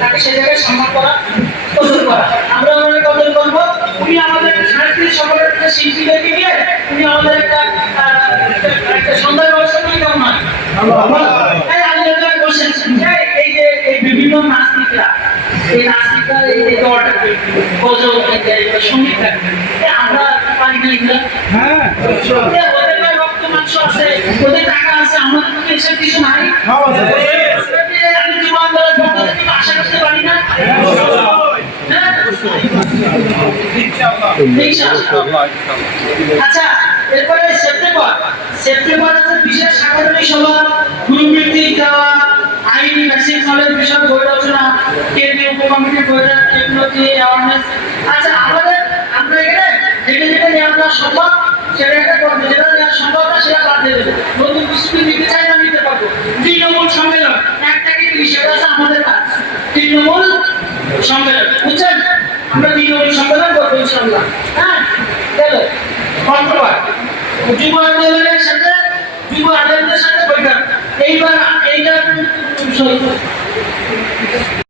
তাকে সে জায়গায় সম্মান করা, কদর করা। আমরা ওনাকে কদর করবো। উনি আমাদের সাংস্কৃতিক সম্মেলনের শিল্পীদেরকে নিয়ে উনি আমাদের একটা সন্ধ্যার ব্যবস্থা করে কেমন হয়? বসেন এই যে এই বিভিন্ন নাস্তিকরা, এই নাস্তিকরা এই যে দলটা সঙ্গীতটা আমরা পারি না এগুলো। ওদের রক্ত মাংস আছে, ওদের টাকা আছে, আমাদের তো এসব কিছু নাই। আমি যুব আন্দোলন আশা করতে পারি না। আচ্ছা, এরপরে সেপ্টেম্বর আছে বিশেষ সাংগঠনিক সভা, গুরুবৃত্তিক দেওয়া, আইনি মেসিক নলেজ বিষয় বই রচনা, কেন্দ্রীয় উপকমিটির বইটা টেকনোলজি অ্যাওয়ারনেস। আচ্ছা, আমরা এখানে যেটা নেওয়া সম্ভব সেটা একটা করবো, যেটা নেওয়া সম্ভব না সেটা বাদ দিয়ে দেবো। নতুন কিছু নিতে চাই না, নিতে পারবো। তৃণমূল সম্মেলন একটা কিন্তু বিষয় আছে আমাদের কাজ, তৃণমূল সম্মেলন, বুঝছেন? আমরা তৃণমূল সম্মেলন করবো ইনশাআল্লাহ। হ্যাঁ, চলো মন্ত্রবার যুব আন্দোলনের সাথে যুব আন্দোলনের সাথে বৈঠক এইবার এইটা